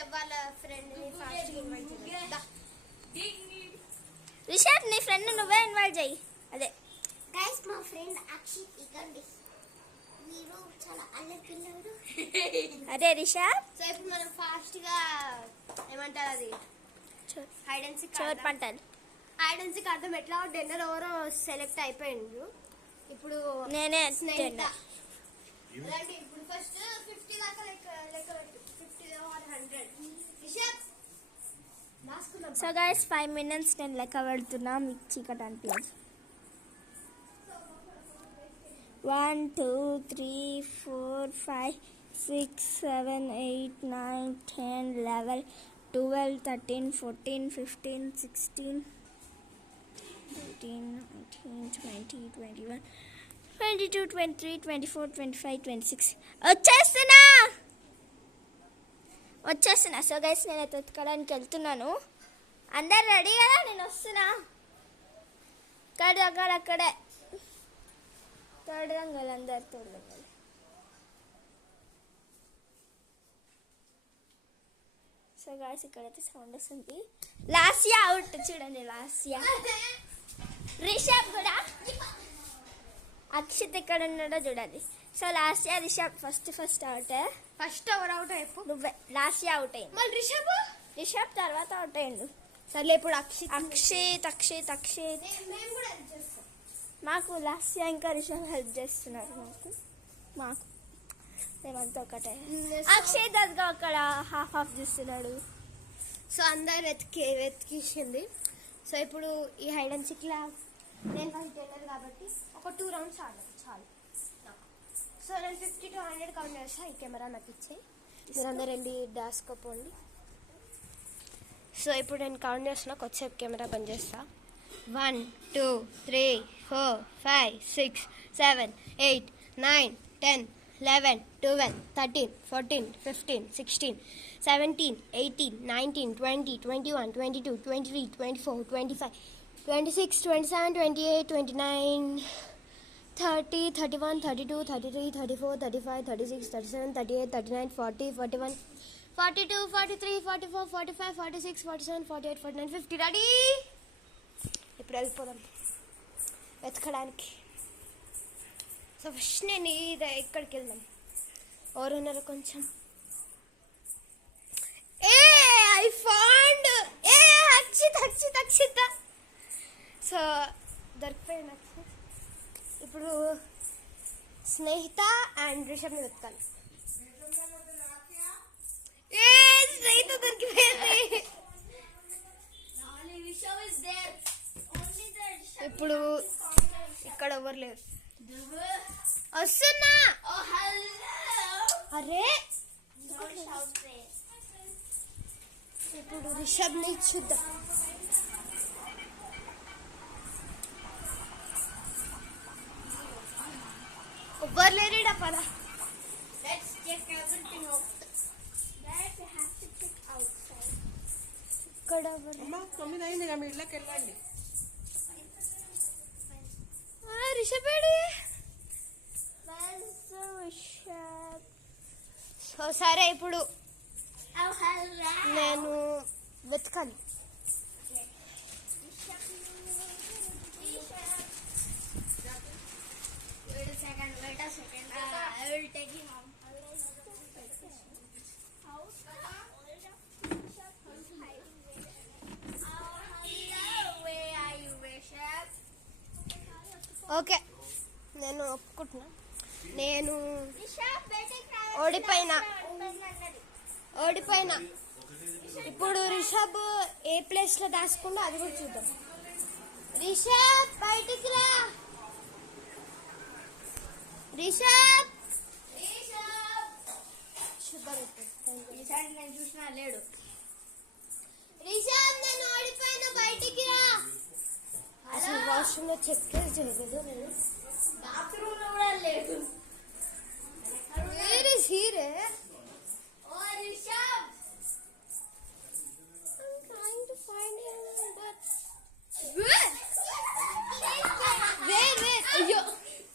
రిషబ్ వాళ్ళ ఫ్రెండ్ ని fast invite చేద్దాం. రిషబ్ నీ ఫ్రెండ్ నువ్వే ఇన్వైట్ చేయి. అదే గైస్ మా ఫ్రెండ్ అక్షిత్ ఇకండి, మీరు చాలా అల్లరి పిల్లడు. అదే రిషబ్. సో ఇప్పుడు మనం ఫాస్ట్ గా ఏమంటారు అది హైడ్ అండ్ సీక్ చోర్ పంటలు. హైడ్ అండ్ సీక్ అర్థం ఎట్లా డిన్నర్ ఎవరో సెలెక్ట్ అయిపోయిండ్రు. ఇప్పుడు నేనే స్నేహిత రండి. ఇప్పుడు ఫస్ట్ 50 దాకా లెక్క 50 or 100 రిషబ్ రాసుకుందాం. సో గైస్ 5 minutes నేను లెక్క పెడుతున్నా, మీకు చీకటి అనిపించదు. 1 2 3 4 5 6 7 8 9 10 11 12 13 14 15 16 18 19 20 21 22 23 24 25 26 వచ్చేస్తున్నా. సో గైస్ నేను ఎత్తుకోవడానికి వెళ్తున్నాను. అందరు రెడీ కదా? నేను వస్తున్నా. అక్కడే తోడరంగలు, అందరు తోడరంగలు. సో గైస్ ఇక్కడైతే సౌండ్ వస్తుంది. లాస్యా అవుట్ చూడండి. లాస్యా, రిషబ్ కూడా, అక్షిత్ ఎక్కడ ఉన్నాడో చూడండి. So Lasya Rishabh first out. First ఎవరు అవుట్ అయిపో? నువ్వే. లాస్యా అవుట్ అయ్యింది. మళ్ళీ రిషబ్ తర్వాత అవుట్ అయ్యిండు. సర్లే ఇప్పుడు అక్షిత్ మేము కూడా హెల్ప్ చేస్తాం. మాకు లాస్యా ఇంకా రిషబ్ హెల్ప్ చేస్తున్నారు. మాకు మేమంతా ఒకటే. అక్షయ్ దర్గా అక్కడ హాఫ్ చూస్తున్నాడు. సో అందరు వెతికింది. సో ఇప్పుడు ఈ హైడ్ అండ్ సీక్ లా నేను ఫస్ట్ వెళ్ళాను కాబట్టి ఒక 2 rounds ఆడాలి చాలు. సో నేను 50 to 100 కౌంట్ చేస్తా. ఈ కెమెరా నాకు ఇచ్చేయి, మీరందరూ వెళ్ళి దాచుకోపోండి. సో ఇప్పుడు నేను కౌంట్ చేస్తున్నా, కొద్దిసేపు కెమెరా బంద్ చేస్తా. 1 2 3 4 5 6 7 8 9 10 11 12 13 14 15 16 17 18 19 20 21 22 23 24 25 26 27 28 29 30 31 32 33 34 35 36 37 38 39 40 41 42 43 44 45 46 47 48 49 50 రెడీ. ఇప్పుడు వెళ్ళిపోదాం వెతకడానికి. సో ఫస్ట్ నేను ఇక్కడికి వెళ్దాం. ఎవరున్నారు కొంచెం? I found Akshita. సో దొరికిపోయింది అక్షిత్. ఇప్పుడు స్నేహిత అండ్ రిషబ్ని వెతకాలి. స్నేహిత దొరికిపోయింది. ఇప్పుడు ఇక్కడ ఎవరు లేరు. వస్తున్నా. అరే ఇప్పుడు రిషబ్ని చూద్దాం. ఎవ్వరు లేరుడా. పద ఇక్కడ రిషబేడి. సో సరే ఇప్పుడు నేను వెతకాలి. ఓకే నేను ఒప్పుకుంటున్నా, నేను ఓడిపోయినా. ఇప్పుడు రిషబ్ ఏ ప్లేస్లో దాచుకుందో అది కూడా చూద్దాం. రిషబ్ బయటికి రా. రిషబ్ నేను చూసినా లేడు. రిషబ్ నేను ఓడిపోయిన, బయటికి రా. అసలు వాష్రూమ్లో చెక్ చేయలేదు నేను. బాత్రూంలో కూడా లేదు. Where is here? Oh Rishabh, I'm trying to find him, but where? అయ్యో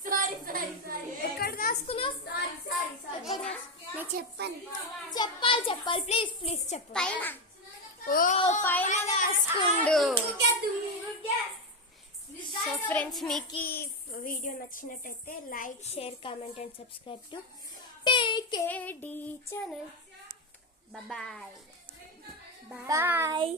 సారీ. ఎక్కడ దాచుకున్నావు? సారీ. నేను చెప్పాను. చెప్పాలి ప్లీజ్ చెప్పు. పైన ఓ పైన రాసుకుండు. సో ఫ్రెండ్స్, మీకు ఈ వీడియో నచ్చినట్టయితే like, share, comment and subscribe to PKD channel. Bye.